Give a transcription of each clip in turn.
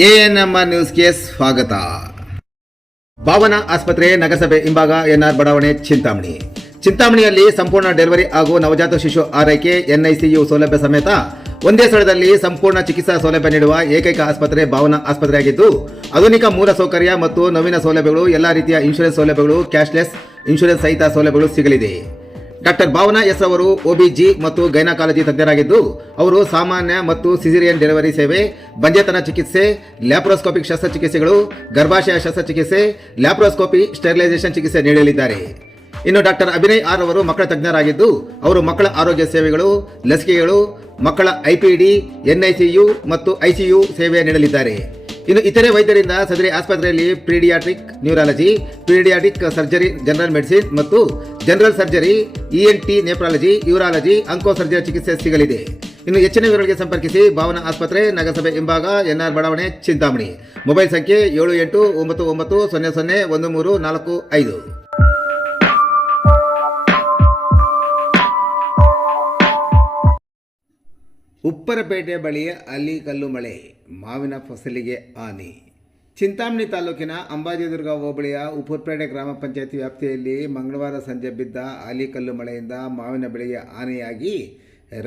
ANMR ನ್ಯೂಸ್ಗೆ ಸ್ವಾಗತ. ಭಾವನಾ ಆಸ್ಪತ್ರೆ, ನಗರಸಭೆ ಹಿಂಭಾಗ, ಎನ್ಆರ್ ಬಡಾವಣೆ, ಚಿಂತಾಮಣಿಯಲ್ಲಿ ಸಂಪೂರ್ಣ ಡೆಲಿವರಿ ಹಾಗೂ ನವಜಾತ ಶಿಶು ಆರೈಕೆ, ಎನ್ಐಸಿಯು ಸೌಲಭ್ಯ ಸಮೇತ ಒಂದೇ ಸ್ಥಳದಲ್ಲಿ ಸಂಪೂರ್ಣ ಚಿಕಿತ್ಸಾ ಸೌಲಭ್ಯ ನೀಡುವ ಏಕೈಕ ಆಸ್ಪತ್ರೆ ಭಾವನಾ ಆಸ್ಪತ್ರೆಯಾಗಿದ್ದು, ಆಧುನಿಕ ಮೂಲ ಸೌಕರ್ಯ ಮತ್ತು ನವೀನ ಸೌಲಭ್ಯಗಳು, ಎಲ್ಲ ರೀತಿಯ ಇನ್ಶೂರೆನ್ಸ್ ಸೌಲಭ್ಯಗಳು, ಕ್ಯಾಶ್ಲೆಸ್ ಇನ್ಶೂರೆನ್ಸ್ ಸಹಿತ ಸೌಲಭ್ಯಗಳು ಸಿಗಲಿದೆ. ಡಾಕ್ಟರ್ ಭಾವನಾ ಎಸ್ ಅವರು OBG ಮತ್ತು ಗೈನಕಾಲಜಿ ತಜ್ಞರಾಗಿದ್ದು, ಅವರು ಸಾಮಾನ್ಯ ಮತ್ತು ಸಿಸೇರಿಯನ್ ಡೆಲಿವರಿ ಸೇವೆ, ಬಂಜೆತನ ಚಿಕಿತ್ಸೆ, ಲ್ಯಾಪ್ರೋಸ್ಕೋಪಿಕ್ ಶಸ್ತ್ರಚಿಕಿತ್ಸೆಗಳು, ಗರ್ಭಾಶಯ ಶಸ್ತ್ರಚಿಕಿತ್ಸೆ, ಲ್ಯಾಪ್ರೋಸ್ಕೋಪಿ ಸ್ಟೆರಿಲೈಸೇಷನ್ ಚಿಕಿತ್ಸೆ ನೀಡಲಿದ್ದಾರೆ. ಇನ್ನು ಡಾಕ್ಟರ್ ಅಭಿನಯ್ ಆರ್ ಅವರು ಮಕ್ಕಳ ತಜ್ಞರಾಗಿದ್ದು, ಅವರು ಮಕ್ಕಳ ಆರೋಗ್ಯ ಸೇವೆಗಳು, ಲಸಿಕೆಗಳು, ಮಕ್ಕಳ IPD, NICU ಮತ್ತು ICU ಸೇವೆ ನೀಡಲಿದ್ದಾರೆ. ಇನ್ನು ಇತರೆ ವೈದ್ಯರಿಂದ ಸದರಿ ಆಸ್ಪತ್ರೆಯಲ್ಲಿ pediatric neurology, pediatric surgery, general medicine ಮತ್ತು general surgery, ENT nephrology, urology, onco surgery ಚಿಕಿತ್ಸೆ ಸಿಗಲಿದೆ. ಇನ್ನು ಹೆಚ್ಚಿನ ವಿವರಗಳಿಗೆ ಸಂಪರ್ಕಿಸಿ ಭಾವನಾ ಆಸ್ಪತ್ರೆ, ನಗರಸಭೆ ಹಿಂಭಾಗ, ಎನ್ಆರ್ ಬಡಾವಣೆ, ಚಿಂತಾಮಣಿ. ಮೊಬೈಲ್ ಸಂಖ್ಯೆ 7899001345. ಉಪ್ಪರಪೇಟೆ ಬಳಿಯ ಅಲಿಕಲ್ಲು ಮಳೆ, ಮಾವಿನ ಫಸಲಿಗೆ ಹಾನಿ. ಚಿಂತಾಮಣಿ ತಾಲೂಕಿನ ಅಂಬಾಜಿದುರ್ಗ ಹೋಬಳಿಯ ಉಪ್ಪರಪೇಟೆ ಗ್ರಾಮ ಪಂಚಾಯತಿ ವ್ಯಾಪ್ತಿಯಲ್ಲಿ ಮಂಗಳವಾರ ಸಂಜೆ ಬಿದ್ದ ಅಲಿಕಲ್ಲು ಮಳೆಯಿಂದ ಮಾವಿನ ಬೆಳೆಗೆ ಹಾನಿಯಾಗಿ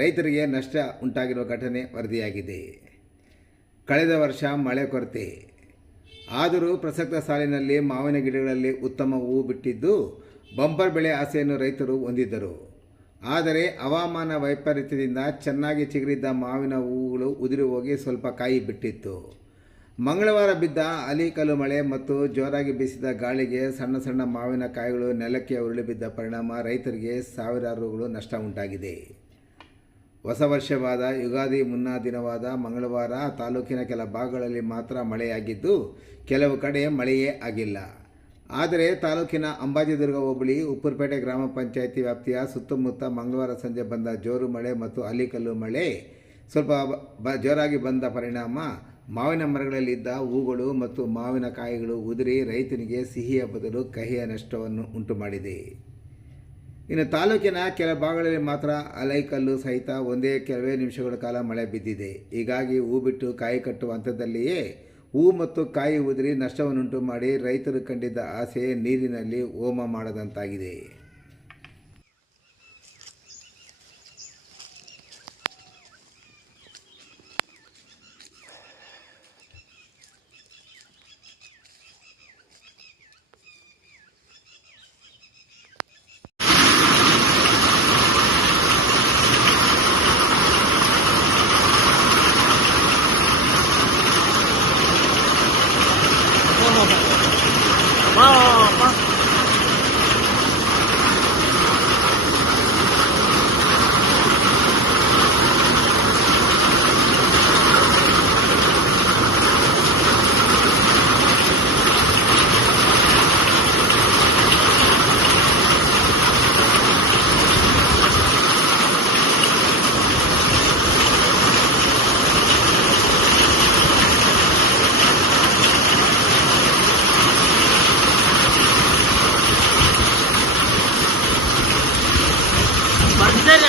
ರೈತರಿಗೆ ನಷ್ಟ ಉಂಟಾಗಿರುವ ಘಟನೆ ವರದಿಯಾಗಿದೆ. ಕಳೆದ ವರ್ಷ ಮಳೆ ಕೊರತೆ ಆದರೂ ಪ್ರಸಕ್ತ ಸಾಲಿನಲ್ಲಿ ಮಾವಿನ ಗಿಡಗಳಲ್ಲಿ ಉತ್ತಮ ಹೂವು ಬಿಟ್ಟಿದ್ದು, ಬಂಪರ್ ಬೆಳೆ ಆಸೆಯನ್ನು ರೈತರು ಹೊಂದಿದ್ದರು. ಆದರೆ ಹವಾಮಾನ ವೈಪರೀತ್ಯದಿಂದ ಚೆನ್ನಾಗಿ ಚಿಗುರಿದ್ದ ಮಾವಿನ ಹೂವುಗಳು ಉದುರಿ ಹೋಗಿ ಸ್ವಲ್ಪ ಕಾಯಿ ಬಿಟ್ಟಿತ್ತು. ಮಂಗಳವಾರ ಬಿದ್ದ ಅಲಿಕಲ್ಲು ಮಳೆ ಮತ್ತು ಜೋರಾಗಿ ಬೀಸಿದ ಗಾಳಿಗೆ ಸಣ್ಣ ಸಣ್ಣ ಮಾವಿನ ಕಾಯಿಗಳು ನೆಲಕ್ಕೆ ಉರುಳಿ ಬಿದ್ದ ಪರಿಣಾಮ ರೈತರಿಗೆ ಸಾವಿರಾರು ರು ನಷ್ಟ ಉಂಟಾಗಿದೆ. ಹೊಸ ವರ್ಷವಾದ ಯುಗಾದಿ ಮುನ್ನಾ ದಿನವಾದ ಮಂಗಳವಾರ ತಾಲೂಕಿನ ಕೆಲ ಭಾಗಗಳಲ್ಲಿ ಮಾತ್ರ ಮಳೆಯಾಗಿದ್ದು, ಕೆಲವು ಕಡೆ ಮಳೆಯೇ ಆಗಿಲ್ಲ. ಆದರೆ ತಾಲೂಕಿನ ಅಂಬಾಜಿದುರ್ಗ ಹೋಬಳಿ ಉಪ್ಪರಪೇಟೆ ಗ್ರಾಮ ಪಂಚಾಯಿತಿ ವ್ಯಾಪ್ತಿಯ ಸುತ್ತಮುತ್ತ ಮಂಗಳವಾರ ಸಂಜೆ ಬಂದ ಜೋರು ಮಳೆ ಮತ್ತು ಅಲಿಕಲ್ಲು ಮಳೆ ಸ್ವಲ್ಪ ಜೋರಾಗಿ ಬಂದ ಪರಿಣಾಮ ಮಾವಿನ ಮರಗಳಲ್ಲಿದ್ದ ಹೂಗಳು ಮತ್ತು ಮಾವಿನ ಕಾಯಿಗಳು ಉದುರಿ ರೈತನಿಗೆ ಸಿಹಿಯ ಬದಲು ಕಹಿಯ ನಷ್ಟವನ್ನು ಉಂಟು ಮಾಡಿದೆ. ಇನ್ನು ತಾಲೂಕಿನ ಕೆಲ ಭಾಗಗಳಲ್ಲಿ ಮಾತ್ರ ಅಲಿಕಲ್ಲು ಸಹಿತ ಕೆಲವೇ ನಿಮಿಷಗಳ ಕಾಲ ಮಳೆ ಬಿದ್ದಿದೆ. ಹೀಗಾಗಿ ಹೂ ಬಿಟ್ಟು ಕಾಯಿ ಕಟ್ಟುವ ಹಂತದಲ್ಲಿಯೇ ಹೂ ಮತ್ತು ಕಾಯಿ ಉದುರಿ ನಷ್ಟವನ್ನುಂಟು ಮಾಡಿ ರೈತರು ಕಂಡಿದ್ದ ಆಸೆ ನೀರಿನಲ್ಲಿ ಹೋಮ ಮಾಡದಂತಾಗಿದೆ.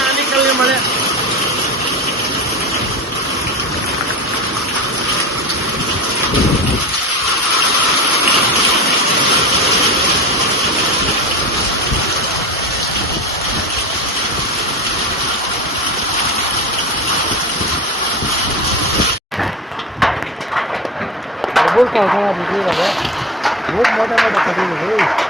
ಅಲಿಕಲ್ಲು ಮಳೆ बहुत मोठे मोठे